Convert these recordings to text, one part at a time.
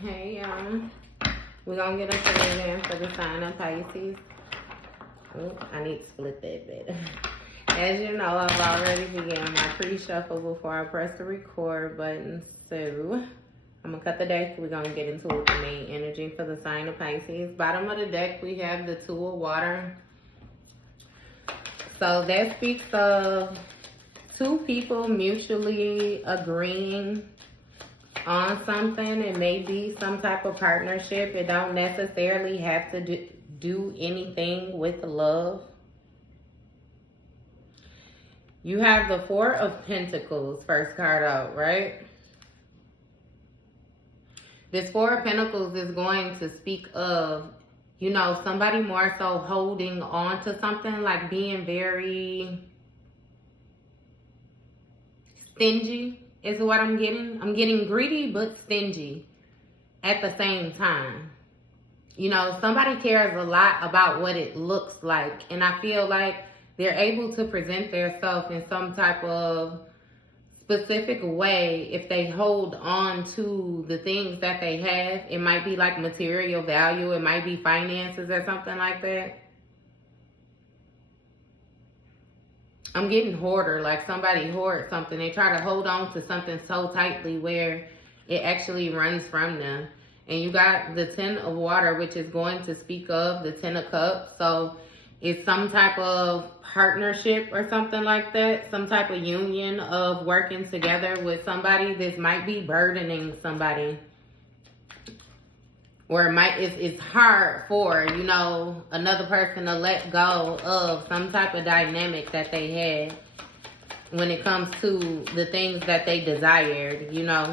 Hey, we're gonna get into the reading for the sign of Pisces. Oh, I need to split that bit. As you know, I've already began my pre-shuffle before I press the record button. So I'm gonna cut the deck. We're gonna get into the main energy for the sign of Pisces. Bottom of the deck, we have the Two of Water. So that speaks of two people mutually agreeing on something. It may be some type of partnership. It don't necessarily have to do anything with love. You have the Four of Pentacles, first card out, right? This Four of Pentacles is going to speak of, you know, somebody more so holding on to something, like being very stingy is what I'm getting. I'm getting greedy but stingy at the same time. You know, somebody cares a lot about what it looks like. And I feel like they're able to present themselves in some type of specific way if they hold on to the things that they have. It might be like material value. It might be finances or something like that. I'm getting hoarder, like somebody hoards something. They try to hold on to something so tightly where it actually runs from them. And you got the Ten of Water, which is going to speak of the Ten of Cups. So it's some type of partnership or something like that. Some type of union of working together with somebody. This might be burdening somebody. Or it's hard for, you know, another person to let go of some type of dynamic that they had when it comes to the things that they desired, you know.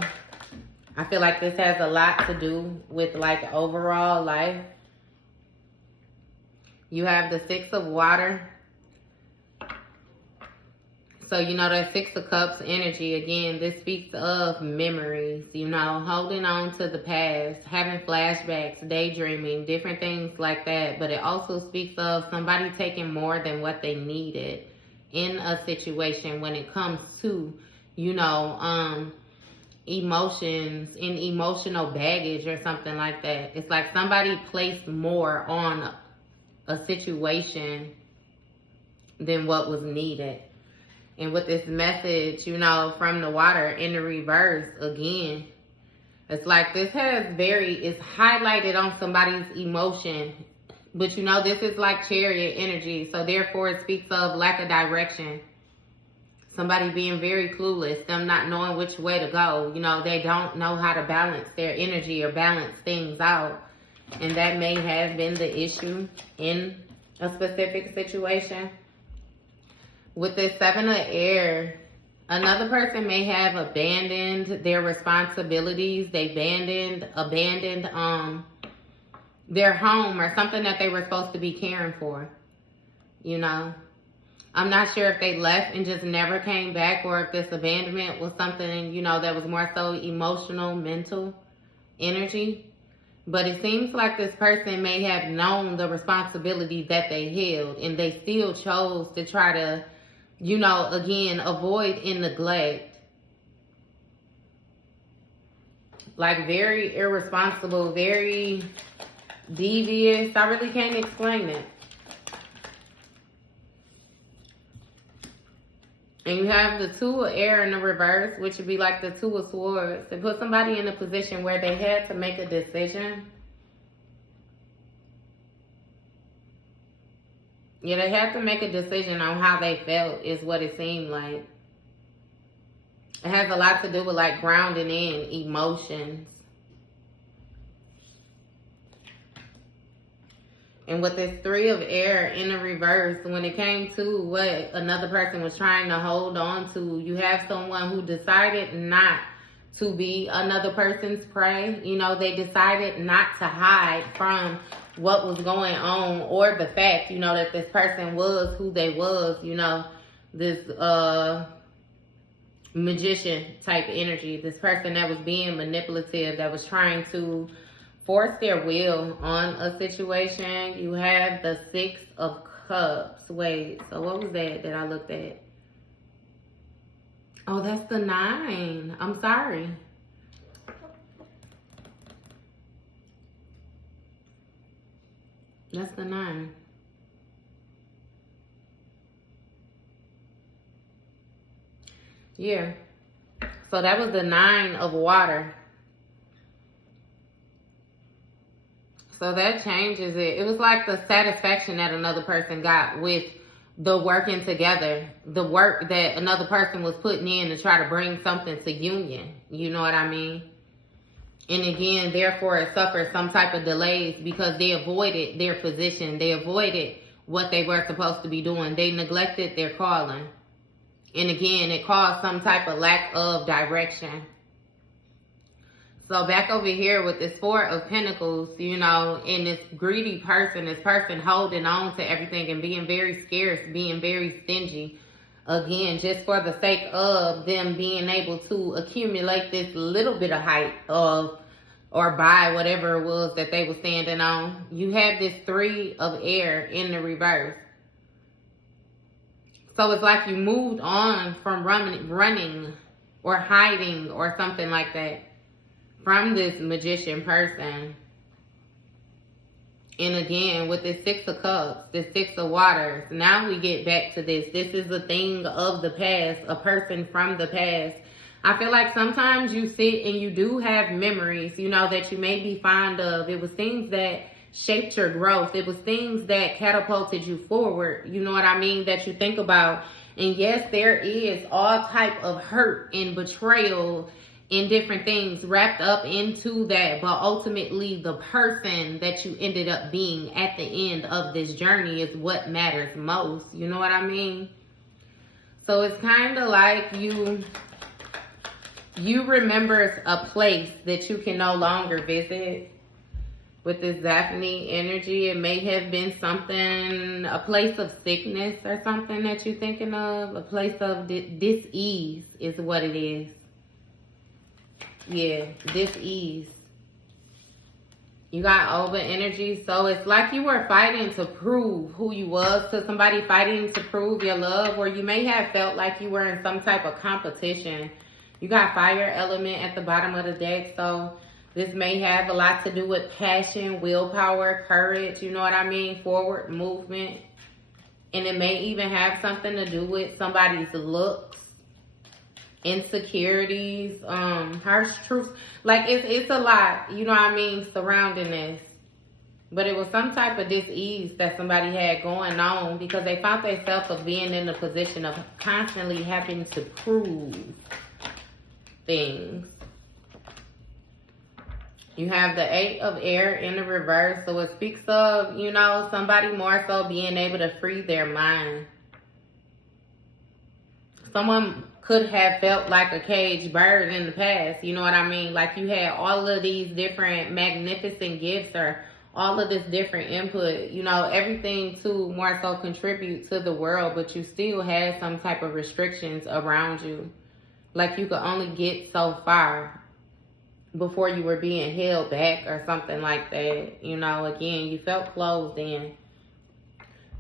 I feel like this has a lot to do with like overall life. You have the Six of Water. So, you know, that Six of Cups energy, again, this speaks of memories, you know, holding on to the past, having flashbacks, daydreaming, different things like that. But it also speaks of somebody taking more than what they needed in a situation when it comes to, you know, emotions and emotional baggage or something like that. It's like somebody placed more on a situation than what was needed. And with this message, you know, from the water in the reverse, again, it's like this it's highlighted on somebody's emotion. But, you know, this is like Chariot energy. So, therefore, it speaks of lack of direction. Somebody being very clueless, them not knowing which way to go. You know, they don't know how to balance their energy or balance things out. And that may have been the issue in a specific situation. With this Seven of Air, another person may have abandoned their responsibilities. They abandoned their home or something that they were supposed to be caring for. You know, I'm not sure if they left and just never came back, or if this abandonment was something, you know, that was more so emotional, mental energy. But it seems like this person may have known the responsibilities that they held, and they still chose to try to, you know, again, avoid and neglect. Like very irresponsible, very devious. I really can't explain it. And you have the Two of Air in the reverse, which would be like the Two of Swords. To put somebody in a position where they had to make a decision. Yeah, they had to make a decision on how they felt, is what it seemed like. It has a lot to do with like grounding in emotions. And with this Three of Air in the reverse, when it came to what another person was trying to hold on to, you have someone who decided not to be another person's prey. You know, they decided not to hide from what was going on, or the fact, you know, that this person was who they was, you know, this magician type energy, this person that was being manipulative, that was trying to force their will on a situation. You have the Six of Cups. Wait, so what was that I looked at? Oh, that's the 9. I'm sorry. That's the 9. Yeah. So that was the 9 of water. So that changes it. It was like the satisfaction that another person got with the working together, the work that another person was putting in to try to bring something to union. You know what I mean? And again, therefore, it suffered some type of delays because they avoided their position. They avoided what they were supposed to be doing. They neglected their calling. And again, it caused some type of lack of direction. So back over here with this 4 of Pentacles, you know, and this greedy person, this person holding on to everything and being very scarce, being very stingy. Again, just for the sake of them being able to accumulate this little bit of height of, or buy whatever it was that they were standing on. You have this 3 of air in the reverse. So it's like you moved on from running or hiding or something like that from this magician person. And again, with this 6 of Cups, this 6 of Waters, now we get back to this. This is a thing of the past, a person from the past. I feel like sometimes you sit and you do have memories, you know, that you may be fond of. It was things that shaped your growth. It was things that catapulted you forward, you know what I mean, that you think about. And yes, there is all type of hurt and betrayal and different things wrapped up into that, but ultimately the person that you ended up being at the end of this journey is what matters most, you know what I mean? So it's kind of like you remember a place that you can no longer visit. With this Daphne energy, it may have been something, a place of sickness or something that you're thinking of. A place of dis-ease is what it is. Yeah, dis-ease. You got over energy. So it's like you were fighting to prove who you was to somebody, fighting to prove your love, or you may have felt like you were in some type of competition. You got fire element at the bottom of the deck. So this may have a lot to do with passion, willpower, courage, you know what I mean? Forward movement. And it may even have something to do with somebody's looks, insecurities, harsh truths. Like it's a lot, you know what I mean, surrounding this. But it was some type of dis-ease that somebody had going on because they found themselves of being in the position of constantly having to prove things. You have the 8 of air in the reverse. So it speaks of, you know, somebody more so being able to free their mind. Someone could have felt like a caged bird in the past. You know what I mean? Like you had all of these different magnificent gifts or all of this different input. You know, everything to more so contribute to the world. But you still had some type of restrictions around you. Like you could only get so far before you were being held back or something like that. You know, again, you felt closed in.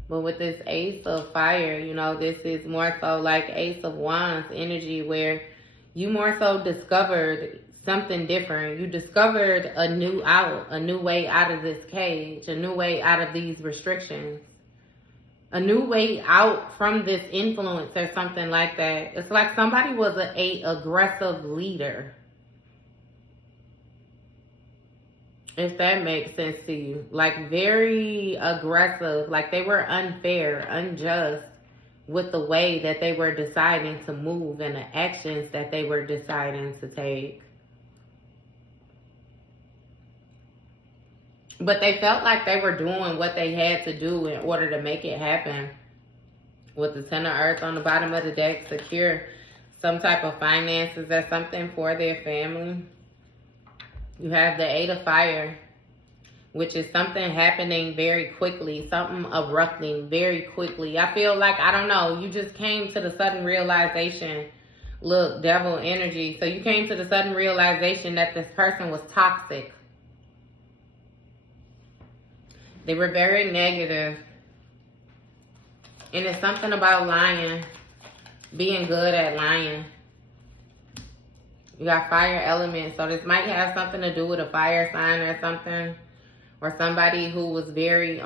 But with this Ace of Fire, you know, this is more so like Ace of Wands energy where you more so discovered something different. You discovered a new way out of this cage, a new way out of these restrictions, a new way out from this influence or something like that. It's like somebody was an aggressive leader. If that makes sense to you. Like very aggressive. Like they were unfair, unjust with the way that they were deciding to move and the actions that they were deciding to take. But they felt like they were doing what they had to do in order to make it happen. With the 10 of Earth on the bottom of the deck, secure some type of finances or something for their family. You have the 8 of Fire, which is something happening very quickly, something erupting very quickly. I feel like, I don't know, you just came to the sudden realization. Look, devil energy. So you came to the sudden realization that this person was toxic. They were very negative. And it's something about lying, being good at lying. You got fire element, so this might have something to do with a fire sign or something. or somebody who was very,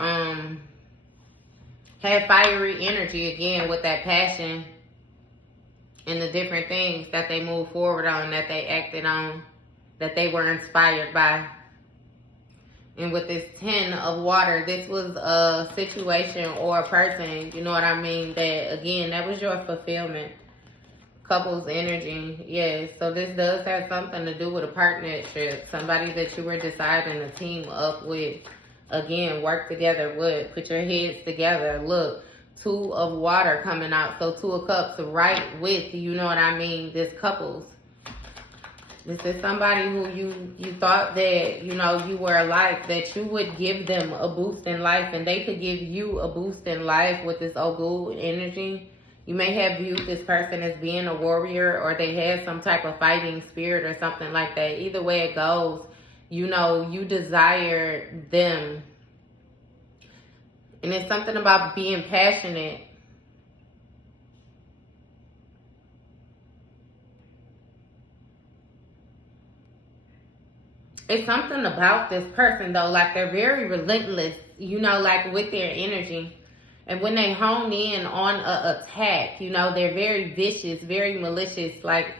had fiery energy, again, with that passion and the different things that they moved forward on, that they acted on, that they were inspired by. And with this 10 of water, this was a situation or a person, you know what I mean, that, again, that was your fulfillment. Couples energy, yes. So this does have something to do with a partnership, somebody that you were deciding to team up with. Again, work together with, put your heads together. Look, 2 of water coming out, so 2 of cups right with, you know what I mean, this couples. This is somebody who you thought that, you know, you were alike, that you would give them a boost in life, and they could give you a boost in life with this Ogul energy. You may have viewed this person as being a warrior, or they had some type of fighting spirit or something like that. Either way it goes, you know, you desire them. And it's something about being passionate. It's something about this person, though, like they're very relentless, you know, like with their energy. And when they hone in on an attack, you know, they're very vicious, very malicious. Like,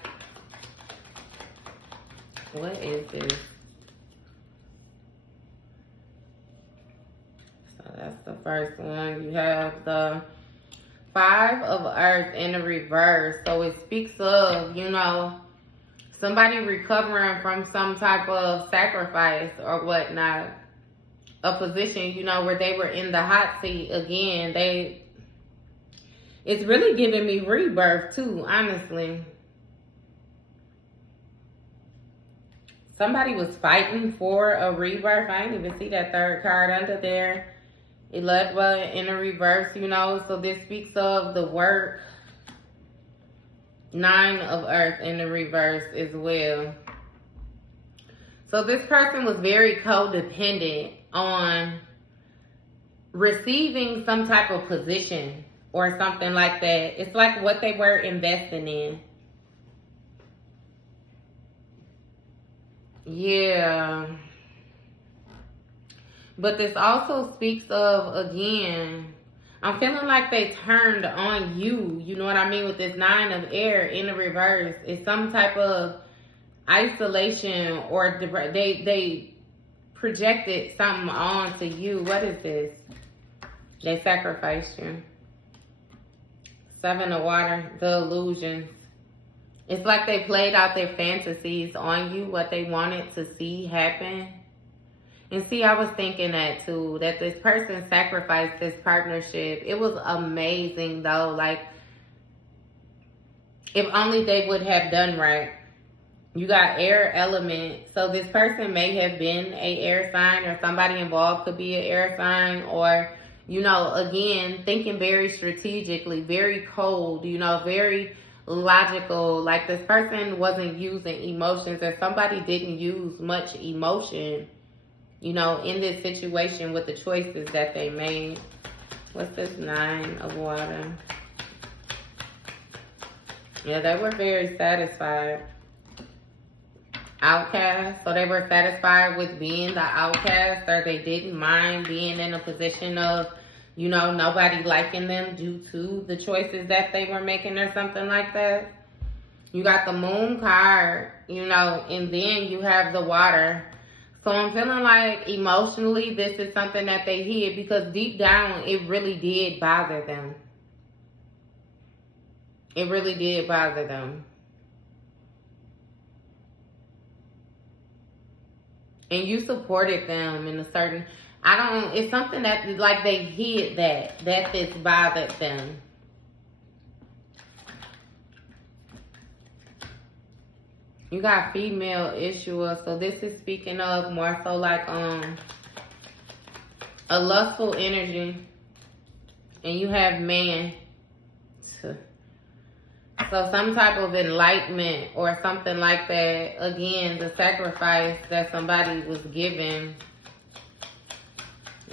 what is this? So that's the first one. You have the 5 of Earth in the reverse. So it speaks of, you know, somebody recovering from some type of sacrifice or whatnot. A position, you know, where they were in the hot seat again. It's really giving me rebirth too, honestly. Somebody was fighting for a rebirth. I didn't even see that 3rd card under there. 11 in the reverse, you know, so this speaks of the work. 9 of Earth in the reverse as well. So this person was very codependent on receiving some type of position or something like that. It's like what they were investing in. Yeah. But this also speaks of, again, I'm feeling like they turned on you. You know what I mean? With this 9 of air in the reverse. It's some type of isolation, or they projected something onto you. What is this? They sacrificed you. 7 of water, the illusions. It's like they played out their fantasies on you, what they wanted to see happen. And see, I was thinking that too, that this person sacrificed this partnership. It was amazing though. Like, if only they would have done right. You got air element. So this person may have been a air sign, or somebody involved could be an air sign, or, you know, again, thinking very strategically, very cold, you know, very logical. Like this person wasn't using emotions, or somebody didn't use much emotion, you know, in this situation with the choices that they made. What's this 9 of water? Yeah, they were very satisfied. Outcast. So they were satisfied with being the outcast, or they didn't mind being in a position of, you know, nobody liking them due to the choices that they were making or something like that. You got the moon card, you know, and then you have the water. So I'm feeling like emotionally this is something that they hid, because deep down it really did bother them. It really did bother them. And you supported them in a certain, it's something that, like, they hid that this bothered them. You got female issuer, so this is speaking of more so like a lustful energy. And you have man. So some type of enlightenment or something like that. Again, the sacrifice that somebody was given.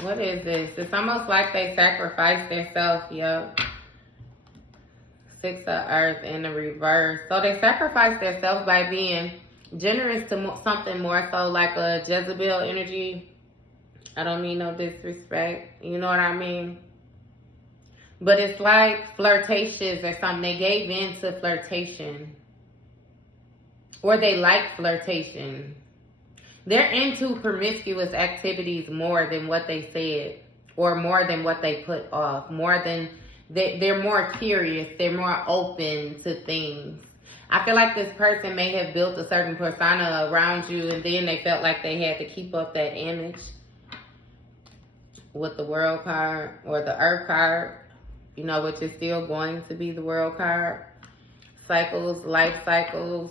What is this? It's almost like they sacrificed themselves. Yep. 6 of Earth in the reverse. So they sacrificed themselves by being generous to something more so like a Jezebel energy. I don't mean no disrespect. You know what I mean? But it's like flirtatious or something. They gave in to flirtation. Or they like flirtation. They're into promiscuous activities more than what they said. Or more than what they put off. More than... They're more curious. They're more open to things. I feel like this person may have built a certain persona around you, and then they felt like they had to keep up that image. With the World card or the Earth card, you know, which is still going to be the World card. Cycles, life cycles.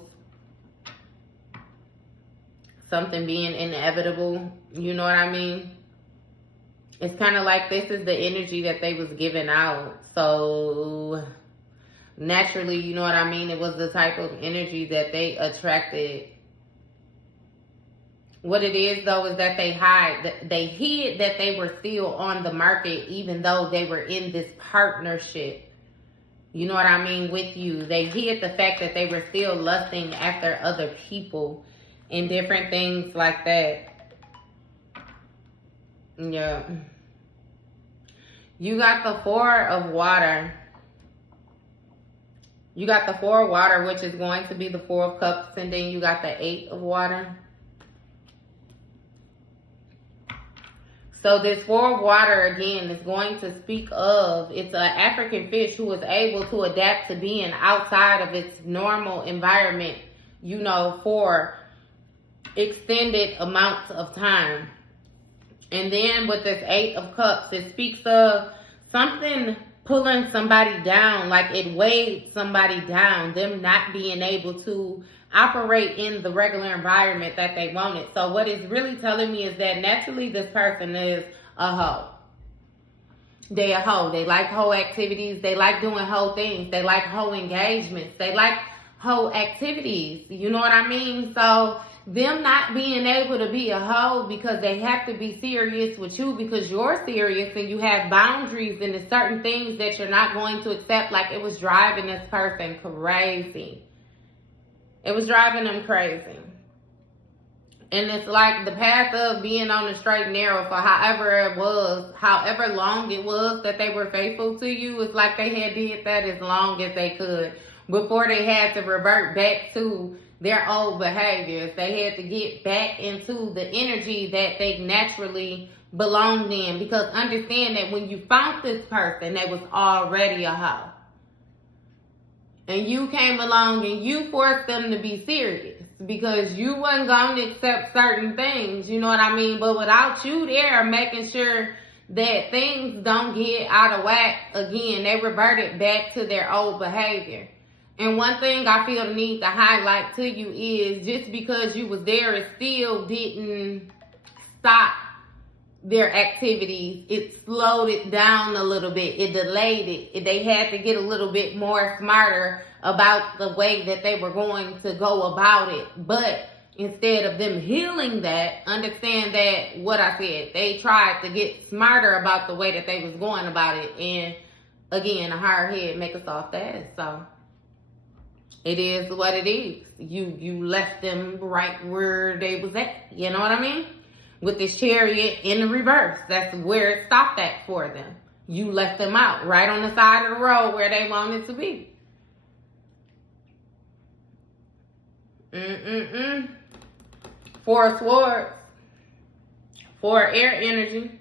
Something being inevitable. You know what I mean? It's kind of like this is the energy that they was giving out. So naturally, you know what I mean? It was the type of energy that they attracted. What it is, though, is that they hid that they were still on the market, even though they were in this partnership. You know what I mean? With you. They hid the fact that they were still lusting after other people and different things like that. Yeah. You got the Four of Water. You got the Four of Water, which is going to be the Four of Cups. And then you got the Eight of Water. So this Four of Water, again, is going to speak of, it's an African fish who is able to adapt to being outside of its normal environment, you know, for extended amounts of time. And then with this Eight of Cups, it speaks of something pulling somebody down, like it weighed somebody down, them not being able to operate in the regular environment that they wanted. So what it's really telling me is that naturally this person is a hoe. They a hoe. They like hoe activities. They like doing hoe things. They like hoe engagements. They like hoe activities. You know what I mean? So them not being able to be a hoe because they have to be serious with you because you're serious and you have boundaries and there's certain things that you're not going to accept. Like it was driving this person crazy. It was driving them crazy. And it's like the path of being on the straight and narrow for however long it was that they were faithful to you. It's like they had did that as long as they could before they had to revert back to their old behaviors. They had to get back into the energy that they naturally belonged in. Because understand that when you found this person, they was already a hoe. And you came along and you forced them to be serious. Because you wasn't going to accept certain things. You know what I mean? But without you there making sure that things don't get out of whack again, they reverted back to their old behavior. And one thing I feel the need to highlight to you is just because you was there, it still didn't stop their activities. It slowed it down a little bit. It delayed it. They had to get a little bit more smarter about the way that they were going to go about it. But instead of them healing that, understand that what I said, they tried to get smarter about the way that they was going about it. And again, a hard head make a soft ass. So it is what it is. You left them right where they was at. You know what I mean? With this Chariot in the reverse. That's where it stopped at for them. You left them out right on the side of the road where they wanted to be. Four of Swords. Four air energy.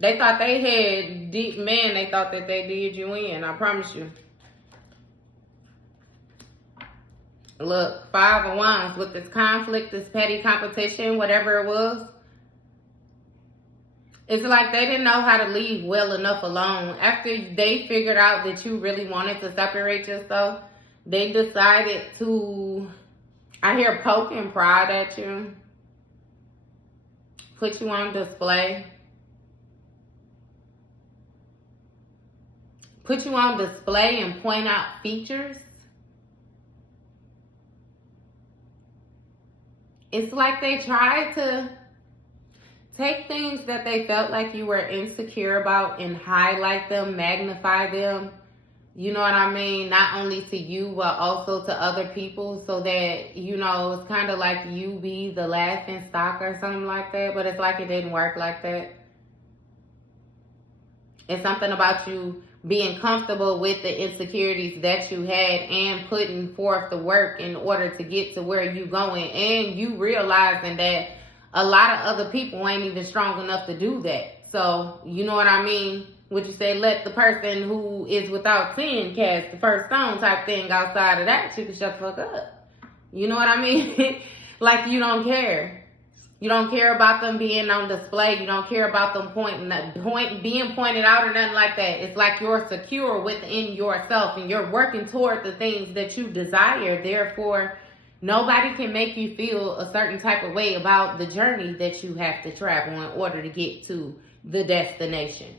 They thought they had deep, man, they thought that they did you in. I promise you. Look, Five of Wands with this conflict, this petty competition, whatever it was. It's like they didn't know how to leave well enough alone. After they figured out that you really wanted to separate yourself, they decided to, I hear poking pride at you. Put you on display. Put you on display and point out features. It's like they tried to take things that they felt like you were insecure about and highlight them, magnify them, You know what I mean? Not only to you, but also to other people, so that, you know, it's kind of like you be the last in stock or something like that. But it's like it didn't work like that. It's something about you being comfortable with the insecurities that you had and putting forth the work in order to get to where you going, and you realizing that a lot of other people ain't even strong enough to do that. So, you know what I mean? Would you say let the person who is without sin cast the first stone type thing? Outside of that, you can shut the fuck up. You know what I mean? Like, you don't care. You don't care about them being on display. You don't care about them being pointed out or nothing like that. It's like you're secure within yourself and you're working toward the things that you desire. Therefore, nobody can make you feel a certain type of way about the journey that you have to travel in order to get to the destination.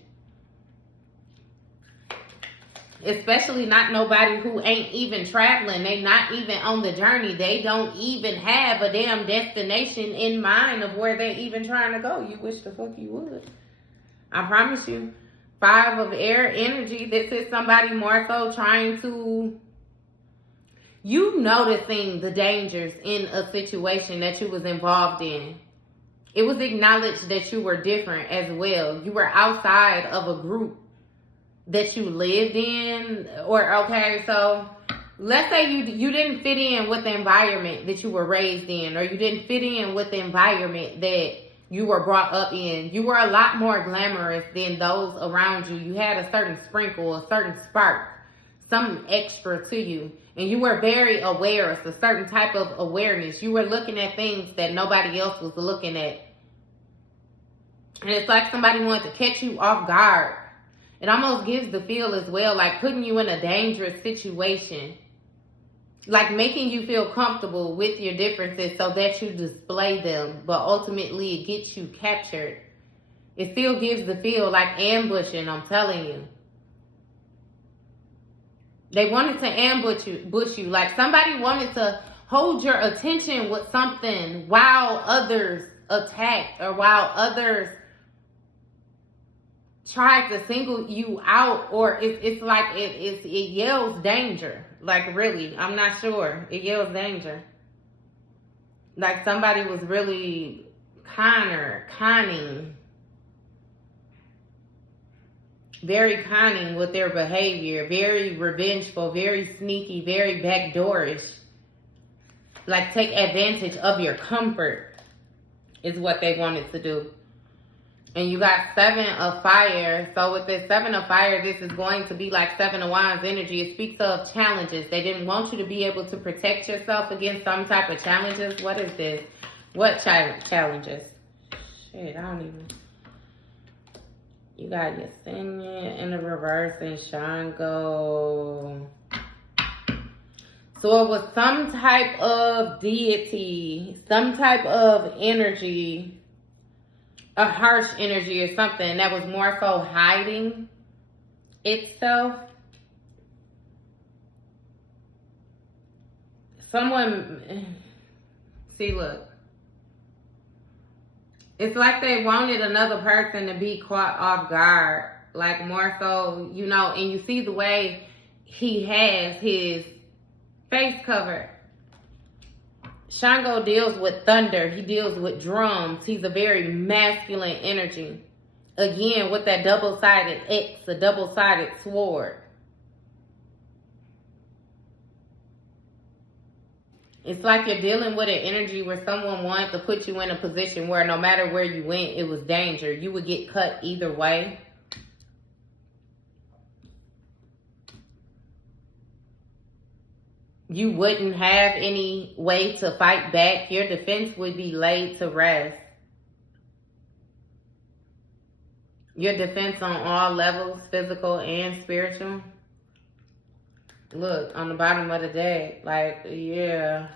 Especially not nobody who ain't even traveling. They not even on the journey. They don't even have a damn destination in mind of where they even trying to go. You wish the fuck you would. I promise you. 5 of air energy. This is somebody more so trying to... You noticing the dangers in a situation that you was involved in. It was acknowledged that you were different as well. You were outside of a group that you lived in, or okay, so let's say you didn't fit in with the environment that you were raised in, or you didn't fit in with the environment that you were brought up in. You were a lot more glamorous than those around you. You had a certain sprinkle, a certain spark, something extra to you, and you were very aware. It's a certain type of awareness. You were looking at things that nobody else was looking at, and it's like somebody wanted to catch you off guard. It almost gives the feel as well, like putting you in a dangerous situation. Like making you feel comfortable with your differences so that you display them. But ultimately it gets you captured. It still gives the feel like ambushing, I'm telling you. They wanted to ambush you. Like somebody wanted to hold your attention with something while others attacked, or while others tried to single you out, or it's like it yells danger. Like really, I'm not sure. It yells danger. Like somebody was really conning. Very conning with their behavior. Very revengeful, very sneaky, very backdoorish. Like take advantage of your comfort is what they wanted to do. And you got 7 of fire. So with this 7 of fire, this is going to be like 7 of wands energy. It speaks of challenges. They didn't want you to be able to protect yourself against some type of challenges. What is this? What challenges? Shit, I don't even... You got your ascendant in the reverse and Shango. So it was some type of deity, some type of energy, a harsh energy or something that was more so hiding itself. Someone, see, look. It's like they wanted another person to be caught off guard. Like more so, you know, and you see the way he has his face covered. Shango deals with thunder. He deals with drums. He's a very masculine energy. Again, with that double-sided X, a double-sided sword. It's like you're dealing with an energy where someone wanted to put you in a position where no matter where you went, it was danger. You would get cut either way. You wouldn't have any way to fight back. Your defense would be laid to rest. Your defense on all levels, physical and spiritual. Look, on the bottom of the deck, like, yeah.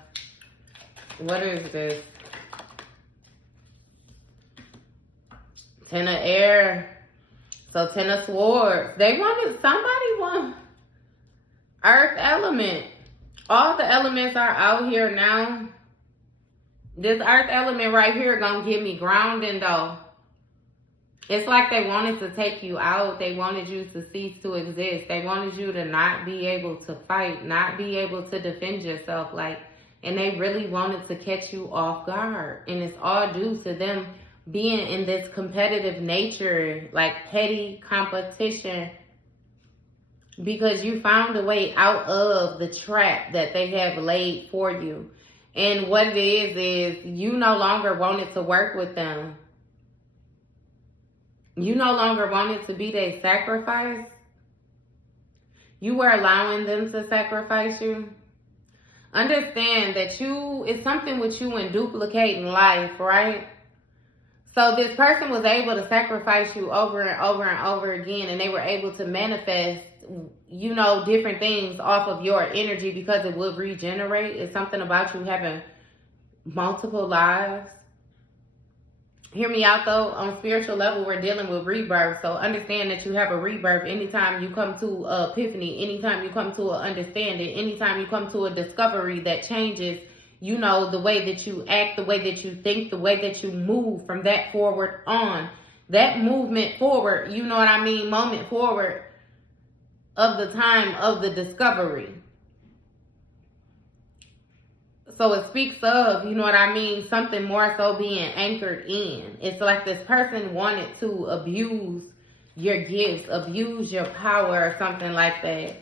What is this? 10 of air. So 10 of swords. Somebody want earth element. All the elements are out here now. This earth element right here gonna give me grounding though. It's like they wanted to take you out. They wanted you to cease to exist. They wanted you to not be able to fight, not be able to defend yourself. And they really wanted to catch you off guard. And it's all due to them being in this competitive nature, like petty competition, because you found a way out of the trap that they have laid for you. And what it is you no longer wanted to work with them. You no longer wanted to be their sacrifice. You were allowing them to sacrifice you. Understand that it's something with you in duplicating life, right? So this person was able to sacrifice you over and over and over again, and they were able to manifest, different things off of your energy because it would regenerate. It's something about you having multiple lives. Hear me out though, on spiritual level, we're dealing with rebirth. So understand that you have a rebirth anytime you come to epiphany, anytime you come to an understanding, anytime you come to a discovery that changes, the way that you act, the way that you think, the way that you move from that forward on. That movement forward, moment forward of the time of the discovery. So it speaks of, something more so being anchored in. It's like this person wanted to abuse your gifts, abuse your power or something like that.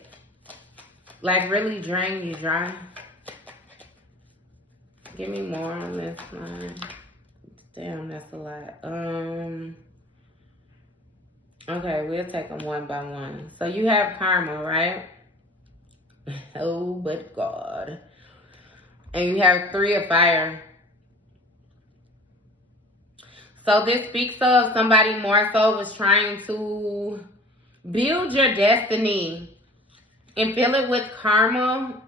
Like really drain you dry. Give me more on this one. Damn, that's a lot. Okay, we'll take them one by one. So you have karma, right? Oh, but God. And you have 3 of fire. So this speaks of somebody more so was trying to build your destiny and fill it with karma.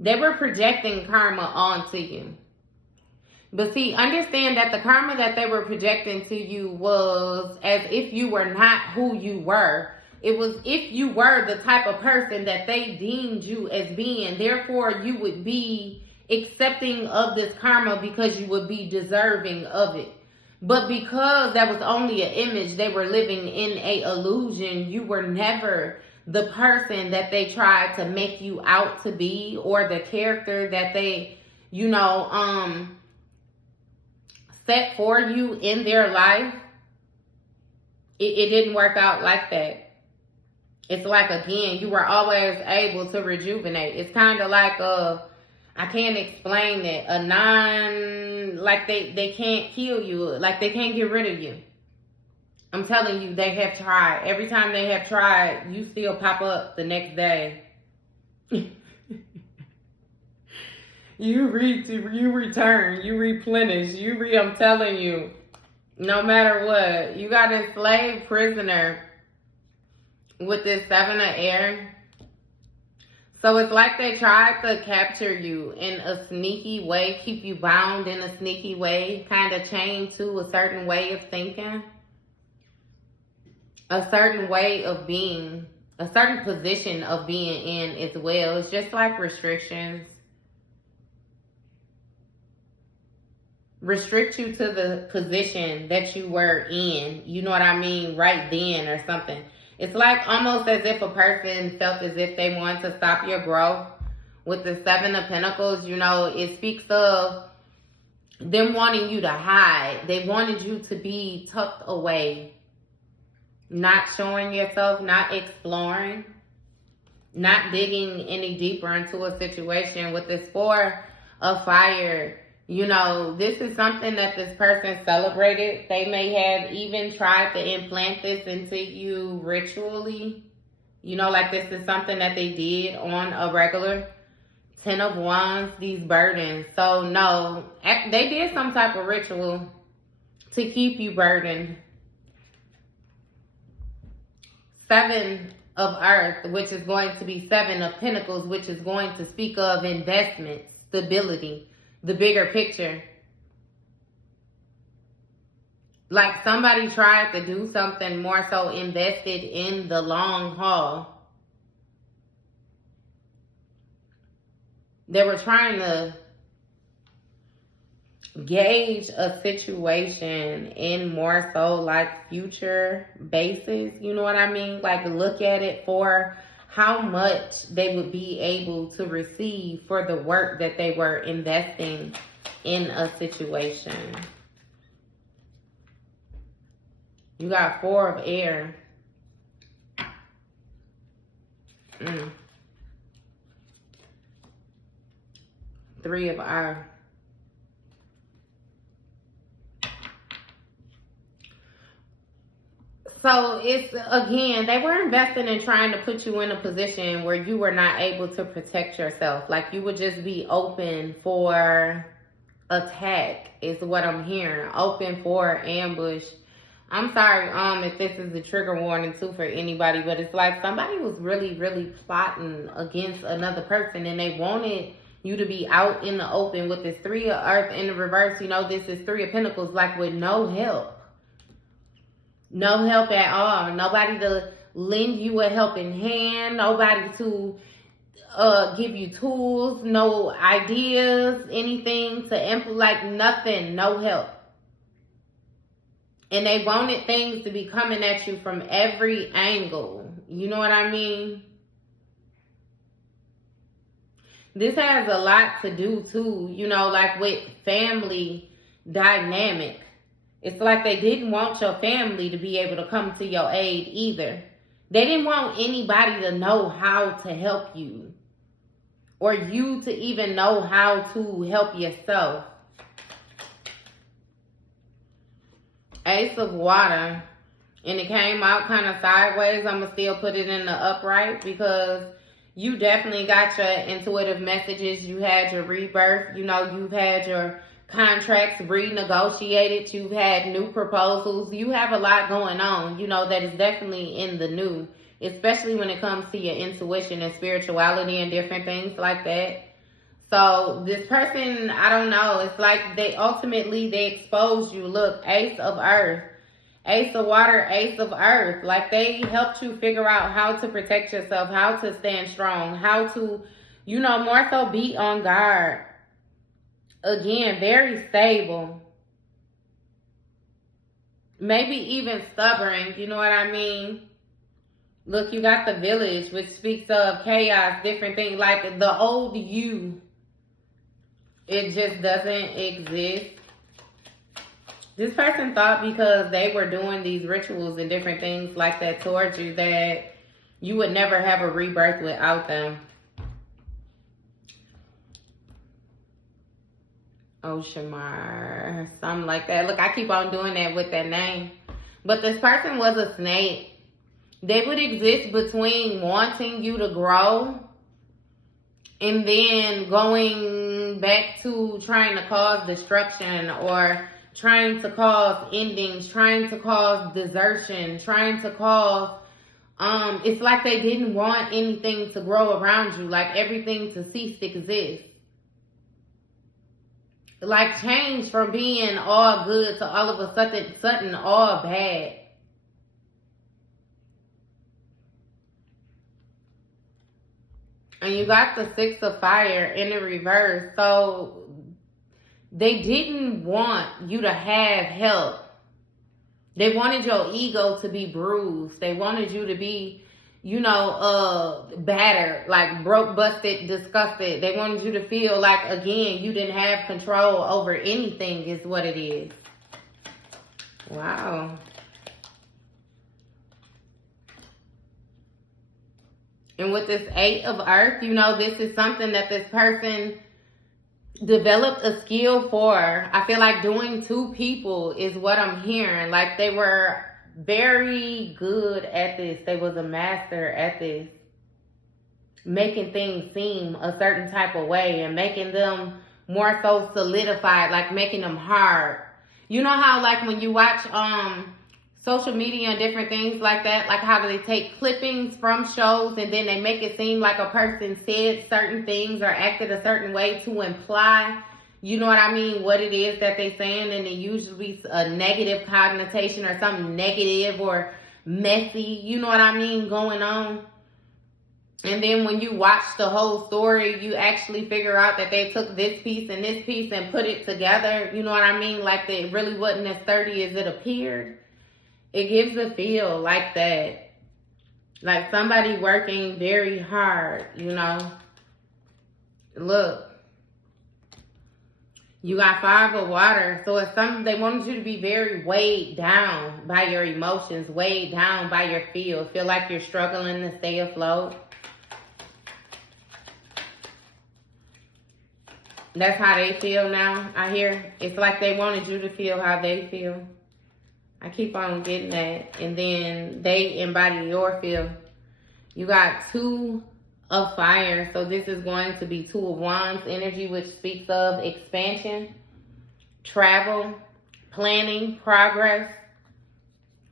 They were projecting karma onto you. But see, understand that the karma that they were projecting to you was as if you were not who you were. It was if you were the type of person that they deemed you as being. Therefore, you would be accepting of this karma because you would be deserving of it. But because that was only an image, they were living in a illusion. You were never the person that they tried to make you out to be, or the character that they, set for you in their life. It didn't work out like that. It's like, again, you were always able to rejuvenate. It's kind of like I can't explain it. Like they can't kill you. Like they can't get rid of you. I'm telling you, they have tried. Every time they have tried, you still pop up the next day. You return, you replenish, I'm telling you, no matter what. You got a enslaved prisoner with this 7 of air. So it's like they tried to capture you in a sneaky way, keep you bound in a sneaky way, kind of chained to a certain way of thinking, a certain way of being, a certain position of being in as well. It's just like restrictions. Restrict you to the position that you were in, right then or something. It's like almost as if a person felt as if they wanted to stop your growth. With the 7 of Pentacles, it speaks of them wanting you to hide. They wanted you to be tucked away, not showing yourself, not exploring, not digging any deeper into a situation. With this 4 of fire, this is something that this person celebrated. They may have even tried to implant this into you ritually. Like this is something that they did on a regular. 10 of Wands, these burdens. So no, they did some type of ritual to keep you burdened. 7 of Earth, which is going to be 7 of Pentacles, which is going to speak of investment, stability, the bigger picture. Like somebody tried to do something more so invested in the long haul. They were trying to gauge a situation in more so like future basis. You know what I mean? Like look at it for how much they would be able to receive for the work that they were investing in a situation. You got 4 of air. 3 of earth. So it's, again, they were investing in trying to put you in a position where you were not able to protect yourself. Like you would just be open for attack is what I'm hearing. Open for ambush. I'm sorry if this is a trigger warning too for anybody, but it's like somebody was really, really plotting against another person and they wanted you to be out in the open with this 3 of earth in the reverse. You know, this is 3 of pentacles, like with no help. No help at all. Nobody to lend you a helping hand. Nobody to give you tools, no ideas, anything to implement, like nothing, no help. And they wanted things to be coming at you from every angle. You know what I mean? This has a lot to do too, you know, like with family dynamic. It's like they didn't want your family to be able to come to your aid either. They didn't want anybody to know how to help you. Or you to even know how to help yourself. Ace of water. And it came out kind of sideways. I'm going to still put it in the upright because you definitely got your intuitive messages. You had your rebirth. You know, you've had your contracts renegotiated. You've had new proposals. You have a lot going on, you know, that is definitely in the new, especially when it comes to your intuition and spirituality and different things like that. So this person, I don't know, it's like they exposed you. Look, Ace of earth, Ace of water, Ace of earth. Like they helped you figure out how to protect yourself, how to stand strong, how to, you know, more so be on guard. Again, very stable. Maybe even stubborn, you know what I mean? Look, you got the village, which speaks of chaos, different things. Like the old you, it just doesn't exist. This person thought because they were doing these rituals and different things like that towards you that you would never have a rebirth without them. Oshamar, something like that. Look, I keep on doing that with that name. But this person was a snake. They would exist between wanting you to grow and then going back to trying to cause destruction or trying to cause endings, trying to cause desertion, trying to cause, it's like they didn't want anything to grow around you, like everything to cease to exist. Like change from being all good to all of a sudden all bad. And you got the 6 of fire in the reverse. So they didn't want you to have help. They wanted your ego to be bruised. They wanted you to be, you know, battered, like broke, busted, disgusted. They wanted you to feel like, again, you didn't have control over anything is what it is. Wow. And with this 8 of earth, you know, this is something that this person developed a skill for. I feel like doing 2 people is what I'm hearing. Like they were very good at this. They was a master at this. Making things seem a certain type of way and making them more so solidified, like making them hard. You know how like when you watch social media and different things like that, like how they take clippings from shows and then they make it seem like a person said certain things or acted a certain way to imply, you know what I mean, what it is that they're saying, and it usually be a negative connotation or something negative or messy, you know what I mean, going on. And then when you watch the whole story, you actually figure out that they took this piece and put it together. You know what I mean? Like it really wasn't as sturdy as it appeared. It gives a feel like that. Like somebody working very hard, you know. Look. You got 5 of water. So it's something they wanted you to be very weighed down by your emotions, weighed down by your feels. Feel like you're struggling to stay afloat. That's how they feel now, I hear. It's like they wanted you to feel how they feel. I keep on getting that. And then they embody your feel. You got 2 of fire. So this is going to be 2 of wands energy, which speaks of expansion, travel, planning, progress.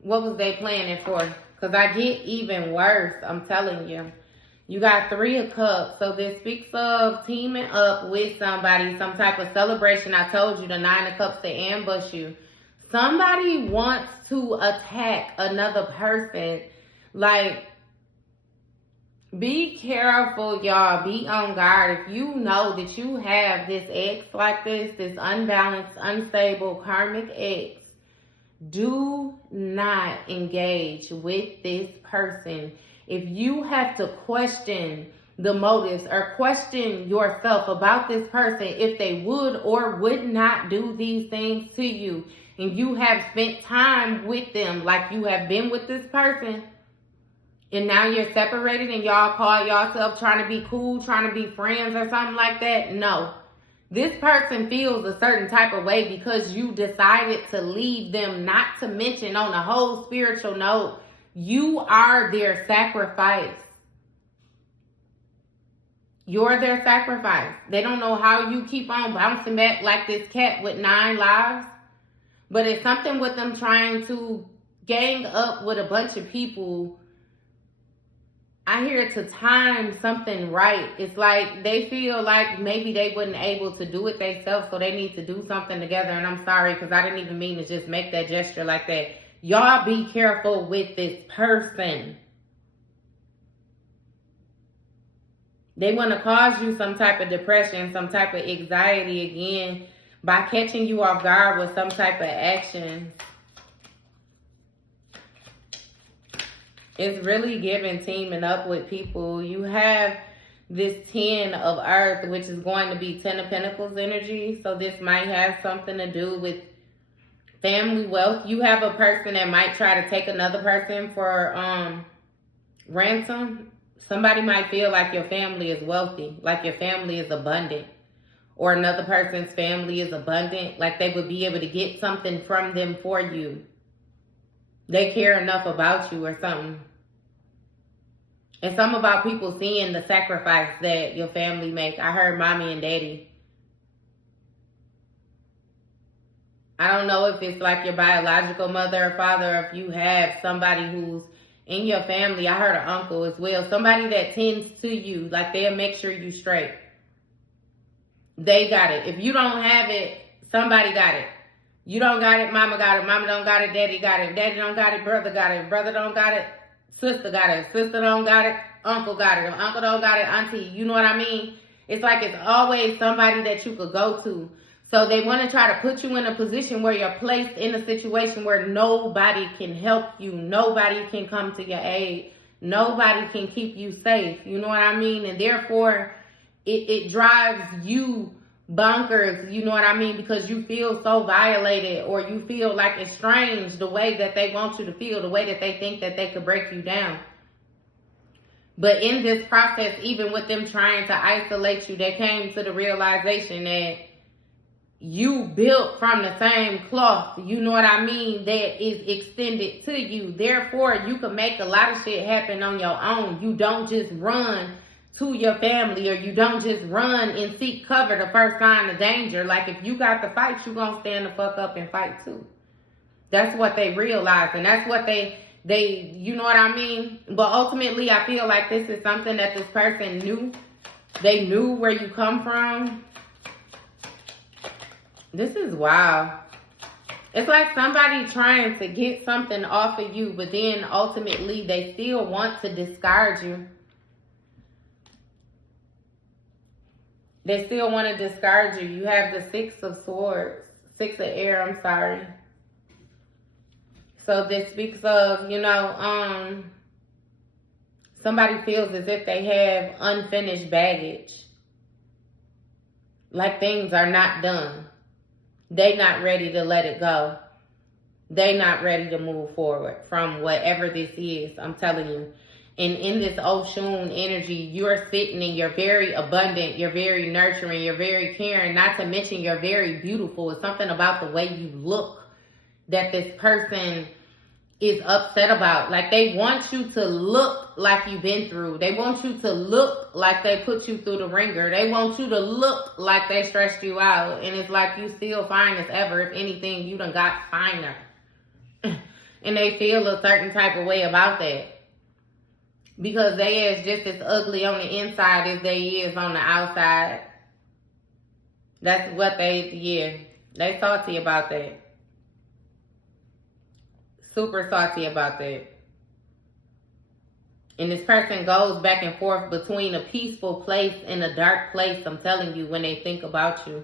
What was they planning for? Because I get even worse, I'm telling you. You got 3 of cups. So this speaks of teaming up with somebody, some type of celebration. I told you the 9 of cups, they ambush you. Somebody wants to attack another person. Like, be careful, y'all. Be on guard. If you know that you have this ex like this unbalanced, unstable, karmic ex, do not engage with this person. If you have to question the motives or question yourself about this person, if they would or would not do these things to you, and you have spent time with them like you have been with this person, and now you're separated and y'all call yourself trying to be cool, trying to be friends or something like that. No. This person feels a certain type of way because you decided to leave them. Not to mention, on a whole spiritual note, you are their sacrifice. You're their sacrifice. They don't know how you keep on bouncing back like this cat with 9 lives. But it's something with them trying to gang up with a bunch of people. I hear to time something right. It's like they feel like maybe they wasn't able to do it themselves, so they need to do something together. And I'm sorry, because I didn't even mean to just make that gesture like that. Y'all be careful with this person. They want to cause you some type of depression, some type of anxiety again by catching you off guard with some type of action. It's really giving teaming up with people. You have this 10 of earth, which is going to be 10 of pentacles energy. So this might have something to do with family wealth. You have a person that might try to take another person for ransom. Somebody might feel like your family is wealthy, like your family is abundant, or another person's family is abundant, like they would be able to get something from them for you. They care enough about you or something. And some about people seeing the sacrifice that your family make. I heard mommy and daddy. I don't know if it's like your biological mother or father, or if you have somebody who's in your family. I heard an uncle as well. Somebody that tends to you, like they'll make sure you straight. They got it. If you don't have it, somebody got it. You don't got it, mama got it. Mama don't got it, daddy got it. Daddy don't got it, brother got it. Brother don't got it, sister got it. Sister don't got it, uncle got it. If uncle don't got it, auntie. You know what I mean? It's like it's always somebody that you could go to. So they want to try to put you in a position where you're placed in a situation where nobody can help you. Nobody can come to your aid. Nobody can keep you safe. You know what I mean? And therefore, it drives you bonkers, you know what I mean? Because you feel so violated, or you feel like it's strange the way that they want you to feel, the way that they think that they could break you down. But in this process, even with them trying to isolate you, they came to the realization that you built from the same cloth, you know what I mean, that is extended to you. Therefore, you can make a lot of shit happen on your own. You don't just run to your family, or you don't just run and seek cover the first sign of danger. Like, if you got to fight, you gonna stand the fuck up and fight too. That's what they realize, and that's what they you know what I mean? But ultimately, I feel like this is something that this person knew. They knew where you come from. This is wild. It's like somebody trying to get something off of you, but then ultimately they still want to discard you. They still want to discourage you. You have the Six of Swords. Six of Air, I'm sorry. So this speaks of, somebody feels as if they have unfinished baggage. Like things are not done. They not ready to let it go. They not ready to move forward from whatever this is. I'm telling you. And in this Oshun energy, you're sitting and you're very abundant. You're very nurturing. You're very caring. Not to mention you're very beautiful. It's something about the way you look that this person is upset about. Like they want you to look like you've been through. They want you to look like they put you through the ringer. They want you to look like they stressed you out. And it's like you still fine as ever. If anything, you done got finer. And they feel a certain type of way about that. Because they is just as ugly on the inside as they is on the outside. That's what they salty about that. Super salty about that. And this person goes back and forth between a peaceful place and a dark place, I'm telling you, when they think about you.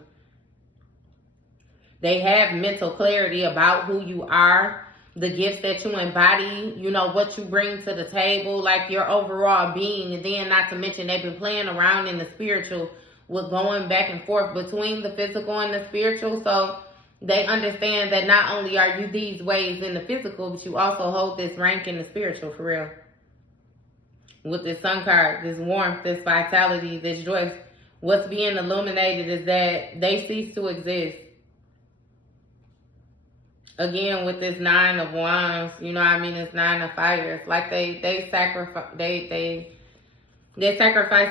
They have mental clarity about who you are, the gifts that you embody, what you bring to the table, like your overall being. And then not to mention they've been playing around in the spiritual with going back and forth between the physical and the spiritual. So they understand that not only are you these ways in the physical, but you also hold this rank in the spiritual, for real. With this Sun card, this warmth, this vitality, this joy, what's being illuminated is that they cease to exist. Again, with this Nine of Wands, this Nine of Fire, it's like they sacrifice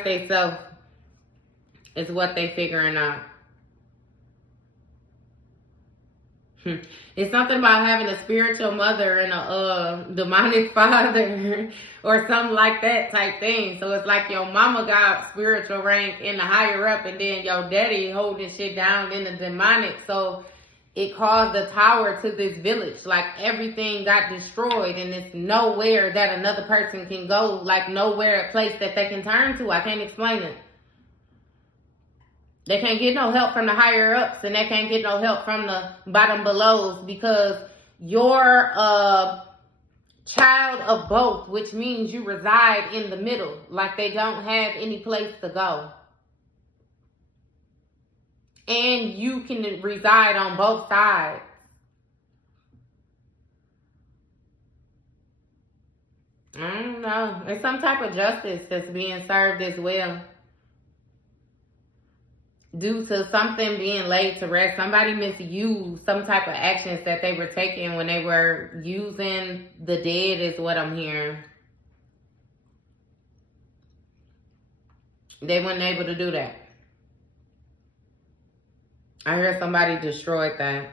themselves is what they figuring out. It's something about having a spiritual mother and a demonic father or something like that type thing. So it's like your mama got spiritual rank in the higher up and then your daddy holding shit down in the demonic. So it caused the tower to this village. Like everything got destroyed and it's nowhere that another person can go. Like nowhere, a place that they can turn to. I can't explain it. They can't get no help from the higher ups and they can't get no help from the bottom belows because you're a child of both, which means you reside in the middle. Like they don't have any place to go. And you can reside on both sides. I don't know. It's some type of justice that's being served as well. Due to something being laid to rest. Somebody misused some type of actions that they were taking when they were using the dead is what I'm hearing. They weren't able to do that. I heard somebody destroyed that.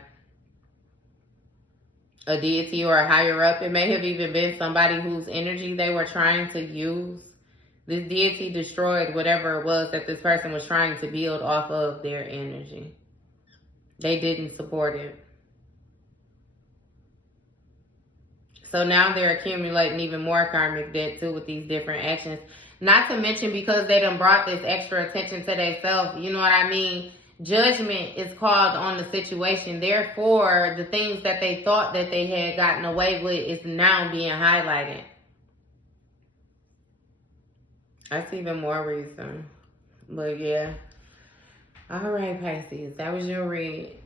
A deity or a higher up. It may have even been somebody whose energy they were trying to use. This deity destroyed whatever it was that this person was trying to build off of their energy. They didn't support it. So now they're accumulating even more karmic debt too with these different actions. Not to mention because they done brought this extra attention to themselves. You know what I mean? Judgment is called on the situation. Therefore, the things that they thought that they had gotten away with is now being highlighted. That's even more reason. But yeah. All right, Pisces. That was your read.